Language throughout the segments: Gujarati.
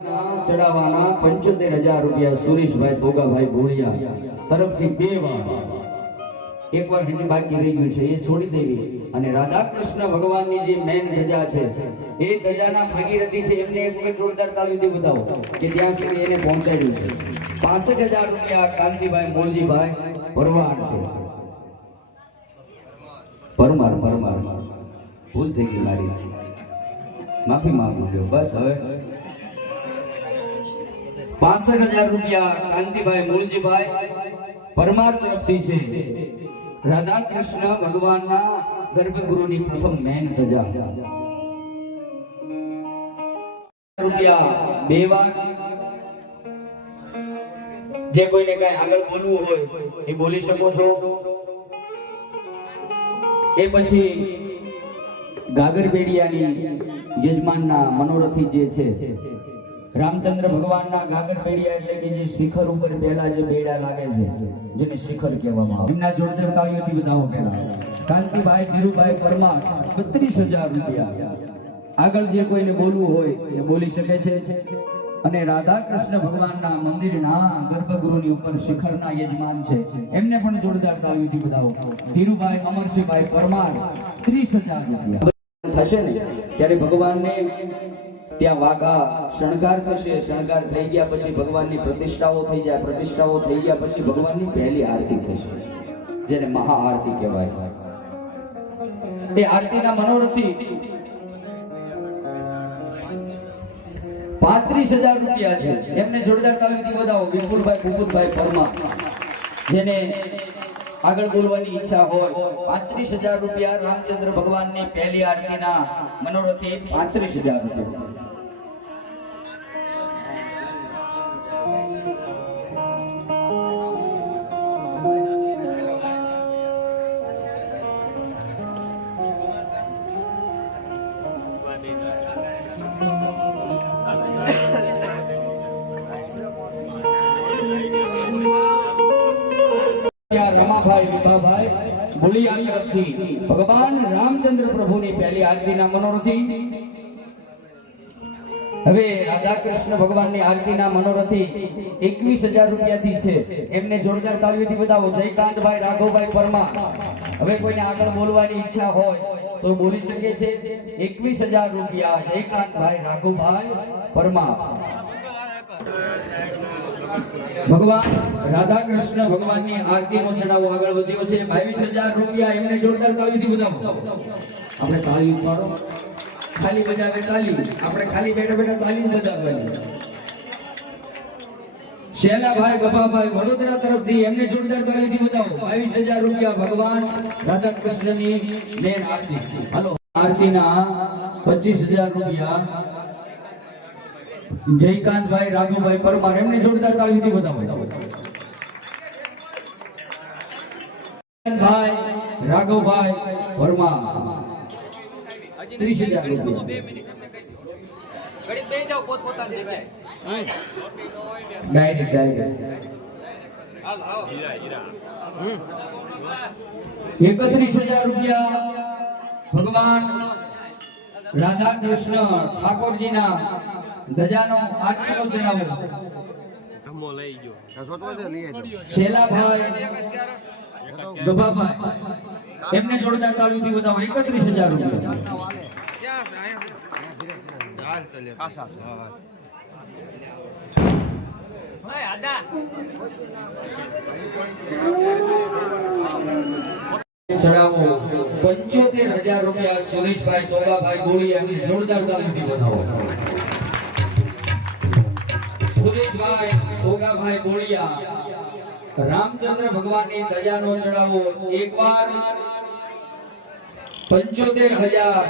ચડાવવાના પંચોતેર હજાર રૂપિયા સુરેશભાઈ તોગાભાઈ ભોળિયા તરફથી બે વાર. એક વાર હજી બાકી રહી ગયું છે, એ છોડી દેવી. અને રાધાકૃષ્ણ ભગવાનની જે મેન ધજા છે, એ ધજાના ભાગીરથી છે, એમને એક વખત જોરદાર તાલીથી બતાવો, કે જ્યાં સુધી એને પહોંચાડ્યું છે. પાસઠ હજાર રૂપિયા કાંતિભાઈ મોલજીભાઈ ભરવાડ છે. પરમાર પરમાર ભૂલ થઈ ગઈ મારી. માફી માંગુ, બસ હવે. પાસઠ હજાર રૂપિયા કાંતિભાઈ મૂળજીભાઈ પરમાર તરફથી છે. રાધા કૃષ્ણ ભગવાનના ગર્ભગુરુની પ્રથમ મેન ધજા. રૂપિયા બે વાર. જે કોઈને કઈ આગળ બોલવું હોય એ બોલી શકો છો. એ પછી ગાગર બેડિયાની યજમાનના મનોરથી જે છે રામચંદ્ર ભગવાનના ગાગર બેડિયા એટલે કે જે શિખર ઉપર પહેલા જે બેડા લાગે છે, જેને શિખર કહેવામાં આવે. એમના જોરદાર તાળીઓથી બધાઓ પહેલા. કાંતિભાઈ, ધીરુભાઈ, પરમાર, બત્રીસ હજાર રૂપિયા. આગળ જે કોઈને બોલવું હોય, એ બોલી શકે છે. અને રાધા કૃષ્ણ ભગવાનના મંદિરના ગર્ભગૃહની ઉપર શિખરના યજમાન છે. એમને પણ જોરદાર તાળીઓથી બધાઓ. ધીરુભાઈ, અમરસિંહભાઈ, પરમાર, ત્રીસ હજાર રૂપિયા. થશે ને? ત્યારે ભગવાનને ત્યાં વાઘા શણગાર થશે. શણગાર થઈ ગયા પછી ભગવાનની પ્રતિષ્ઠાઓ થઈ જાય. પ્રતિષ્ઠાઓ થઈ ગયા પછી ભગવાનની પહેલી આરતી થશે. જેને મહા આરતી કહેવાય. એ આરતીના મનોરથી પાંત્રીસ હજાર રૂપિયા છે. એમને જોરદાર તાલીમથી વધાવો. વિપુલભાઈ ભૂપતભાઈ પરમાર. જેને આગળ બોલવાની ઈચ્છા હોય. પાંત્રીસ હજાર રૂપિયા રામચંદ્ર ભગવાનની પહેલી આરતીના મનોરથી પાંત્રીસ હજાર રૂપિયા. ભગવાન રામચંદ્ર પ્રભુની પહેલી આરતીના મનોરથી. હવે રાધા કૃષ્ણ ભગવાનની આરતીના મનોરથી એકવીસ હજાર રૂપિયાથી છે. એમને જોરદાર તાળીઓથી બતાવો. જયકાંતભાઈ, રાઘવભાઈ પરમા હવે કોઈને આગળ બોલવાની ઈચ્છા હોય તો બોલી શકે છે. એકવીસ હજાર રૂપિયા જયકાંતભાઈ, રાઘવભાઈ પરમાર. ભગવાન રાધા કૃષ્ણ ભગવાનની આરતીનો ચડાવો આગળ વધ્યો છે. બાવીસ હજાર રૂપિયા એમને જોરદાર તાળીથી બધા આપણે તાળી ઉપાડો. ખાલી બજાવે તાલી આપણે ખાલી બેઠા બેઠા તાલી જ બજાવવાની શેલાભાઈ ગભાભાઈ વડોદરા તરફથી એમને જોરદાર તાળીથી બતાવો બાવીસ હજાર રૂપિયા ભગવાન રાધા કૃષ્ણની મેન આરતી. હાલો, આરતીના પચીસ હજાર રૂપિયા જયકાંતભાઈ રાઘુભાઈ પરમાર એમને જોરદાર તાલીમથી બતાવો. જયકાંતભાઈ રાઘુભાઈ પરમાર. ત્રીસ હજાર ભાઈ ડાયરેક્ટ ડાયરેક્ટ એકત્રીસ હજાર રૂપિયા ભગવાન રાધા કૃષ્ણ ઠાકોરજીના ધજાનો આરતીનો ચડાવો ધમો લઈ ગયો. શેલાભાઈ ગભાભાઈ એમને જોરદાર તાળીથી બતાવો એકત્રીસ હજાર રૂપિયા. ભાઈ ચડાવો પંચોતેર હજાર રૂપિયા સુરેશભાઈ સોલાભાઈ ગોળી એમને જોરદાર તાલીમથી બનાવો સુરેશભાઈ સોગાભાઈ બોળિયા, રામચંદ્ર ભગવાનની દયાનો ચડાવો એકવાર, પંચોતેર હજાર,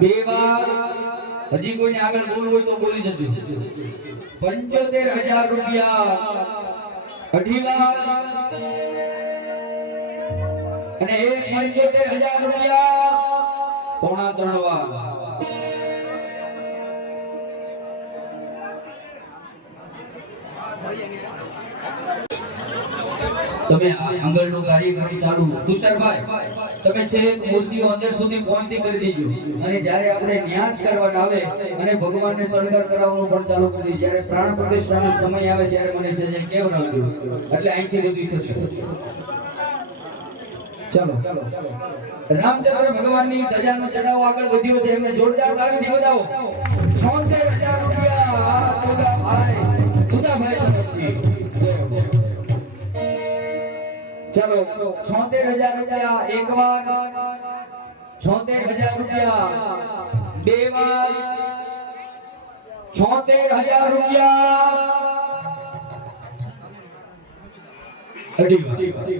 બે વાર. હજી કોઈને આગળ બોલવું હોય તો બોલી જજો. પંચોતેર હજાર રૂપિયા, અઢી વાર અને એક પંચોતેર હજાર રૂપિયા, પોણા ત્રણ વાર. તમે આંગળનું કાર્યક્રમ ચાલુ તુષારભાઈ, તમે છે મૂર્તિઓ અંદર સુધી પહોંચતી કરી દેજો. અને જ્યારે આપણે ન્યાસ કરવાના આવે અને ભગવાનને શણગાર કરાવવાનું પણ ચાલુ કરી દીધું જ્યારે પ્રાણ પ્રતિષ્ઠાનો સમય આવે ત્યારે મને છે કેવડાવજો એટલે અહીંથી બધું થશે. ચાલો. રામચંદ્ર ભગવાનની ધજાનો ચડાવો આગળ વધ્યો છે. એમને જોરદાર તાળીથી વધાવો. 76000 રૂપિયા. ભાઈ દુદાભાઈ ચાલો 76000 રૂપિયા એક વાર. 76000 રૂપિયા બે વાર. 76000 રૂપિયા. અઢી વાર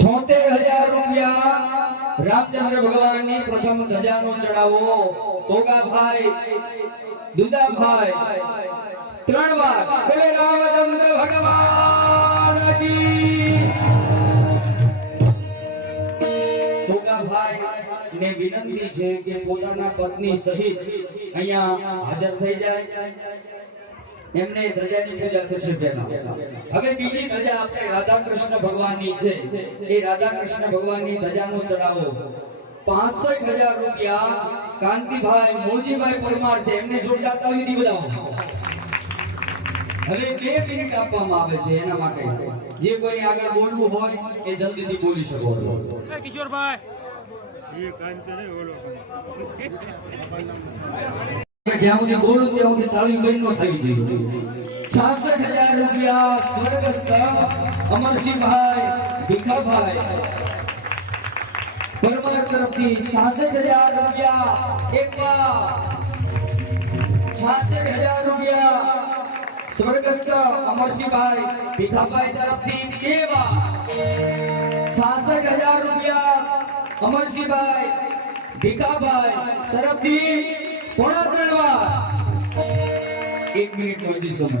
છોતેર હજાર રૂપિયા. રામચંદ્ર ભગવાનની પ્રથમ ધજાનો ચડાવો. તોગાભાઈ દુદાભાઈ, ત્રણ વાર બોલે રામચંદ્ર ભગવાન વિનંતી છે કે પોતાના પત્ની સહિત અહીંયા હાજર થઈ જાય. એમને ધજાની પૂજા થશે પહેલા. હવે બીજી ધજા આપણે રાધા કૃષ્ણ ભગવાનની છે. એ રાધા કૃષ્ણ ભગવાનની ધજાનો ચડાવો 65000 રૂપિયા કાંતિભાઈ મૂળજીભાઈ પરમાર છે એમને જોરદાર તાળીથી બોલાવો હવે બે મિનિટ આપવામાં આવે છે એના માટે. જે કોઈ આગળ બોલવું હોય એ જલ્દીથી બોલી શકો છો. જ્યાં સુધી બોલું ત્યાં સુધી તાળી બંધ ન થવી જોઈએ છાસઠ હજાર રૂપિયા સ્વર્ગસ્થ અમરસિંહભાઈ ભીખાભાઈ. છાસઠ હજાર રૂપિયા ભીખાભાઈ તરફથી બે છાસઠ હજાર રૂપિયા અમરસિંહભાઈ ભીખાભાઈ તરફથી પોણા ત્રણ એક મિનિટ સમય.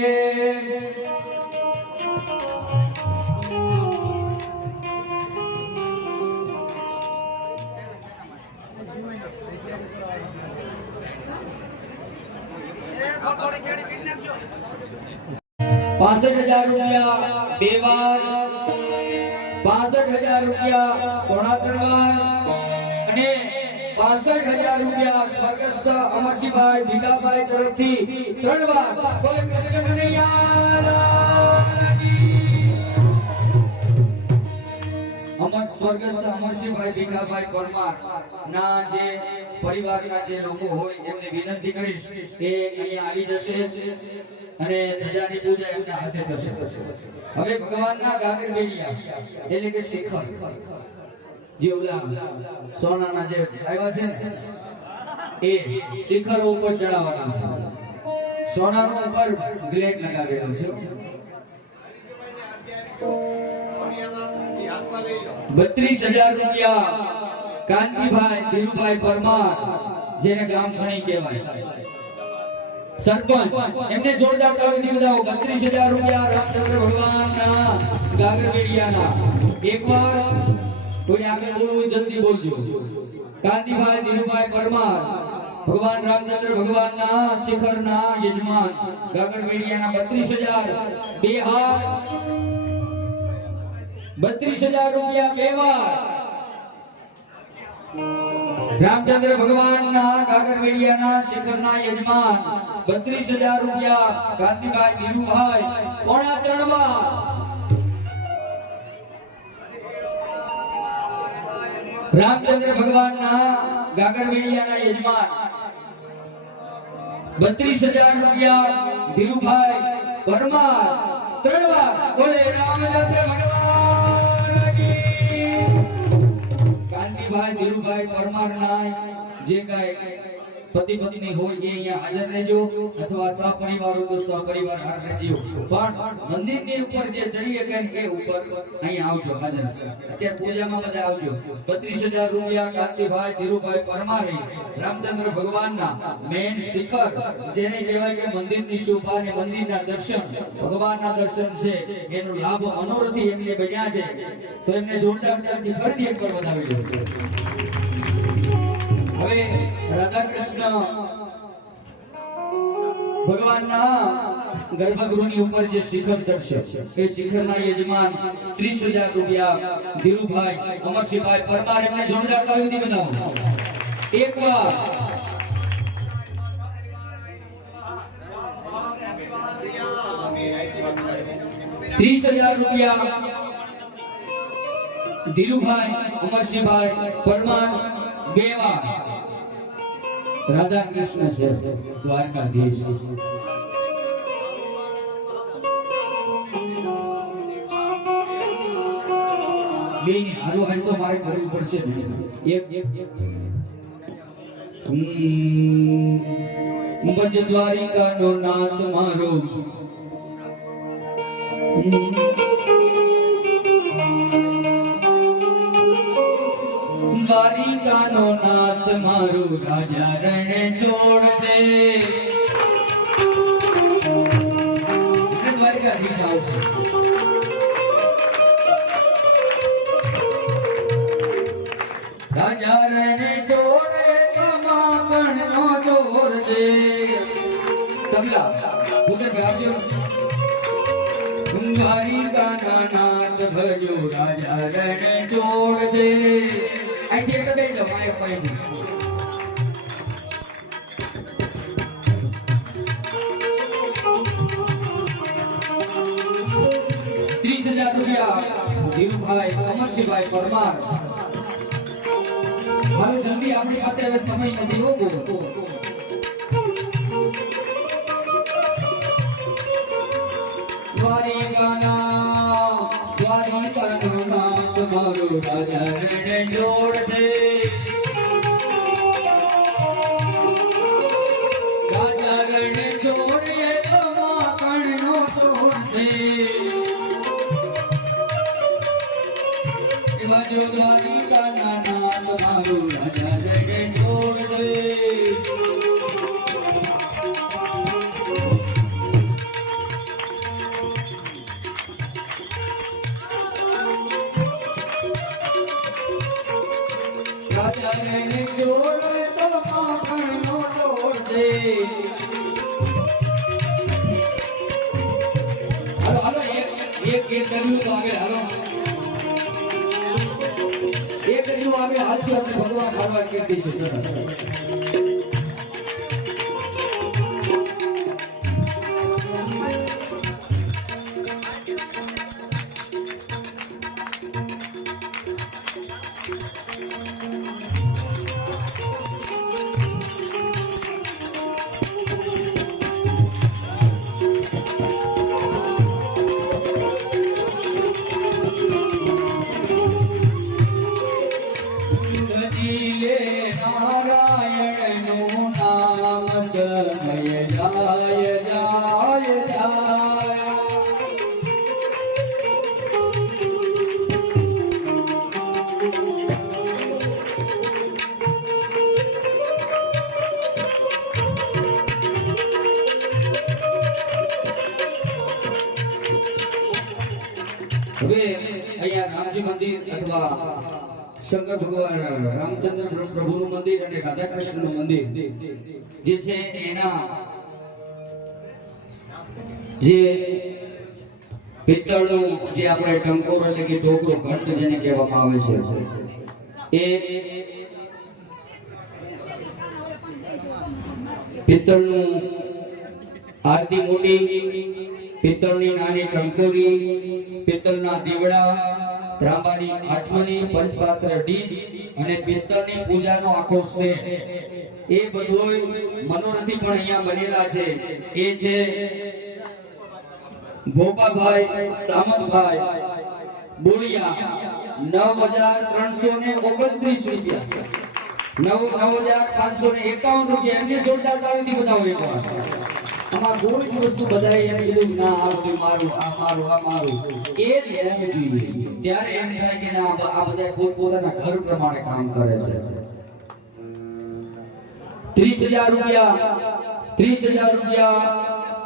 પાસઠ હજાર રૂપિયા બે વાર અને પાસઠ હજાર રૂપિયા સ્વર્ગસ્થ અમરસિંહભાઈ ભીખાભાઈ તરફથી ત્રણ વાર. બોલે કૃષ્ણ કનૈયા અમર સ્વર્ગસ્થ અમરસિંહભાઈ ભીખાભાઈ પરમાર. ના જે પરિવારના જે લોકો હોય એમને વિનંતી કરીશ એ અહીંયા આવી જશે અને ધજાની પૂજા એમના હાથે થશે. હવે ભગવાનના ગાગર બેડિયા, એટલે કે શિખર, જે ઓલા સોનાના જે આવ્યા છે ને, એ શિખર ઉપર ચડાવવાના છે. સોનાનો ઉપર ગ્લેટ લગાવેલો છે. બત્રીસ હજાર રૂપિયા કાંતિભાઈ ધીરુભાઈ પરમાર, જેને ગામ ખણી કહેવાય. સરપંચ, એમને જોરદાર તાળીથી બજાવો બત્રીસ હજાર રૂપિયા રામચંદ્ર ભગવાનના ગાગરવેડિયાના એકવાર કોઈ આગળ બોલવું જલ્દી બોલજો. કાંતિભાઈ ધીરુભાઈ પરમાર, ભગવાન રામચંદ્ર ભગવાનના શિખરના યજમાન. ગાગરવેડિયાના બત્રીસ હજાર. બે હાથ બત્રીસ હજાર રૂપિયા વાર રામચંદ્ર ભગવાનના ગાગરવેડિયાના શિખરના યજમાન. બત્રીસ હજાર રૂપિયા કાંતિભાઈ ધીરુભાઈ પોણા ત્રણમાં રામચંદ્ર ભગવાનના ગાગરવેડિયાના યજમાન. બત્રીસ હજાર રૂપિયા ધીરુભાઈ પરમાર. ત્રણ વાર રામચંદ્ર ભગવાન. પતિ પત્ની હોય એ અહીંયા હાજર રહેજો, અથવા સહપરિવાર હોય તો સહપરિવાર હાજર રહેજો. પણ મંદિરની ઉપર જે ચડીએ કે એ ઉપર અહીંયા આવજો, હાજર. અત્યારે પૂજામાં બધા આવજો. બત્રીસ હજાર રૂપિયા કાંતિભાઈ ધીરુભાઈ પરમારી, રામચંદ્ર ભગવાનના મેન શિખર, જેને કહેવાય કે મંદિરની શોભા અને મંદિરના દર્શન. ભગવાનના દર્શન છે, એનો લાભ મનોરથી એમને બન્યા છે. તો એમને જોરદાર ફરીથી એક વાર વધાવી દો. હવે રાધા કૃષ્ણ ભગવાનના ગર્ભગૃહની ઉપર જે શિખર ચડશે એ શિખરના યજમાન ત્રીસ હજાર રૂપિયા ધીરુભાઈ અમરસિંહભાઈ પરમાર એમને જોરદાર તાળીથી વધાવો એકવાર ત્રીસ હજાર રૂપિયા ધીરુભાઈ ઉમરસિંહભાઈ પરમાર બે વાર રાધા કૃષ્ણ છે, દ્વારકાધીશ. બે ની હારો હાલ તો મારે કરવું પડશે એક એક બજ દ્વારિકાનો નાથ મારો. દ્વારિકાનો નાથ મારું રાજા રણ જોડ છે દ્વારિકાધીશ આવશે રાજા રણ જોડે કમાકણનો જોર છે. તબલા ભૂગર ગાવજો દ્વારિકાના નાથ ભજો રાજા રણ ચોર છે ત્રીસ હજાર રૂપિયા ધીરુભાઈ અમરસિંહભાઈ પરમાર. મારું જલ્દી આપણી પાસે હવે સમય નથી હોતો દ્વારિકા દ્વારિકાના દ્વારિકાનો નાથ મારો રાજા રણ રણ જોડ કમાકણનો ચોર છે હાલો હાલો એક એક એક તો આગળ હાલો એક કર્યું આગળ હાલશું આપણે ભગવાન ભગવાન કીર્તિ છે હવે અહીંયા રામજી મંદિર અથવા શંકર ભગવાન રામચંદ્ર પ્રભુનું મંદિર અને રાધાકૃષ્ણનું મંદિર. જે છે એના જે પિત્તળનું જે આપણે ટંકોર એટલે કે ઢોકળો ઘંટ જેને કહેવામાં આવે છે, એ પિત્તળનું આરતી મોટી પિત્તળની નાની કંકોરી પિત્તળના દીવડા, ત્રાંબાની આચમની પંચપાત્ર ડીશ અને પિત્તળની પૂજાનો આખો સેટ. એ બધું મનોરથી પણ અહીંયા બનેલા છે. એ છે ભોપાભાઈ સામંતભાઈ. બોલિયા નવ હજાર ત્રણસો ને ઓગણત્રીસ રૂપિયા. નવ નવ હજાર પાંચસો ને એકાવન રૂપિયા. એમને જોરદાર તાળીથી બતાવો એકવાર આમાં કોઈ વસ્તુ બધાએ એમ કીધું ના, આ મારું આ મારું આ મારું. એ જ એમ જોઈએ. ત્યારે એમ થાય કે ના, આ બધા પોતપોતાના ઘર પ્રમાણે કામ કરે છે. ત્રીસ હજાર રૂપિયા, ત્રીસ હજાર રૂપિયા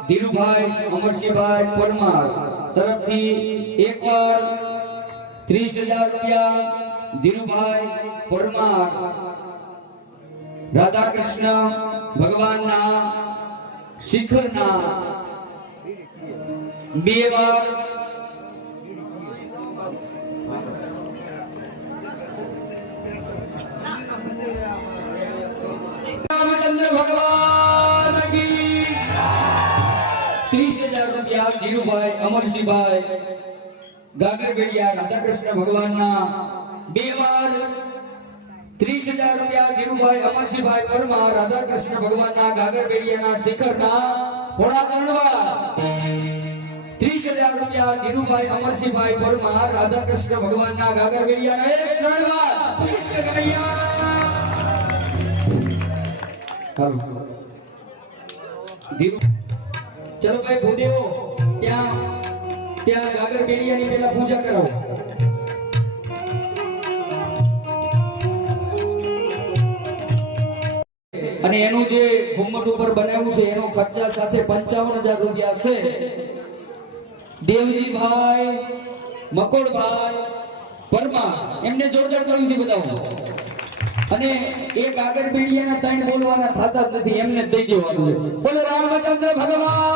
ધીરુભાઈ અમરસિંહભાઈ પરમાર તરફથી એકવાર ત્રીસ હજાર રૂપિયા ધીરુભાઈ પરમાર. રાધા કૃષ્ણ ભગવાનના શિખરના બે વાર. ત્રીસ હજાર રૂપિયા ધીરુભાઈ અમરસિંહભાઈ ગાગરબેડિયા રાધાકૃષ્ણ ભગવાનના બે વાર. ત્રીસ હજાર રૂપિયા ધીરુભાઈ અમરસિંહભાઈ પરમાર રાધાકૃષ્ણ ભગવાનના ગાગરબેડિયાના શિખરના પોણા ત્રણ વાર ત્રીસ હજાર રૂપિયા ધીરુભાઈ અમરસિંહભાઈ પરમાર રાધાકૃષ્ણ ભગવાનના ગાગરબેડિયાના એક ત્રણ વાર કૃષ્ણ કનૈયા હાલો ધીરુ ચલો ભાઈ ભૂદેવો, ત્યાં ત્યાં ગાગર બેડિયાની પહેલા પૂજા કરાવો. અને એનું જે ઘુમ્મટ ઉપર બનાવ્યું છે, એનો ખર્ચા સાથે પંચાવન હજાર રૂપિયા છે. દેવજીભાઈ, મકોડભાઈ પરમા એમને જોરદાર તાળીથી બતાવો. અને એ આગળ પેઢીયાના ત્રણ બોલવાના થતા જ નથી, એમને દઈ દેવાનું છે. બોલો, રામચંદ્ર ભગવાન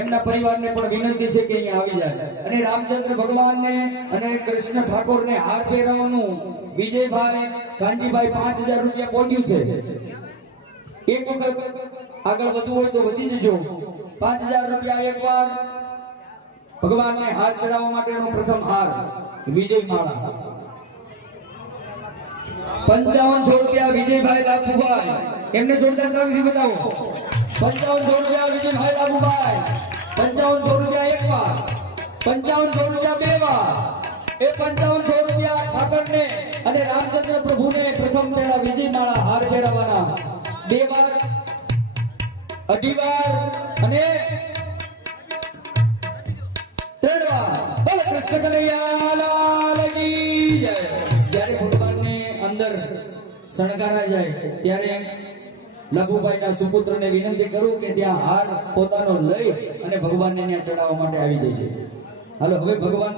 એમના પરિવારને પણ વિનંતી છે કે અહીંયા આવી જાય. અને રામચંદ્ર ભગવાનને અને કૃષ્ણ ઠાકોરને હાર પહેરાવવાનું વિજયભાઈ કાનજીભાઈ પાંચ હજાર રૂપિયા પહોંચ્યું છે. એક વખત આગળ વધવું હોય તો વધી જજો. પાંચ હજાર રૂપિયા એકવાર. ભગવાનને હાર ચડાવવા માટેનો પ્રથમ હાર વિજય માળા પંચાવનસો રૂપિયા વિજયભાઈ લાખુભાઈ. એમને જોરદાર તાળીથી બતાવો. પંચાવનસો રૂપિયા વિજયભાઈ લાખુભાઈ. પંચાવનસો રૂપિયા એક વાર, પંચાવનસો રૂપિયા બે વાર. એ પંચાવનસો રૂપિયા ઠાકરને અને રામચંદ્ર પ્રભુને પ્રથમ પેલા વિજય માળા હાર પહેરાવવાના બે વાર, અઢી વાર અને ત્રણ વાર. બોલો કૃષ્ણ કનૈયા, લાલ કી જય. જ્યારે ભગવાનને અંદર શણગારા જાય, ત્યારે લઘુભાઈના સુપુત્રને વિનંતી કરું કે ત્યાં હાર પોતાનો લઈ અને ભગવાનને ત્યાં ચડાવવા માટે આવી જશે. હાલો, હવે ભગવાન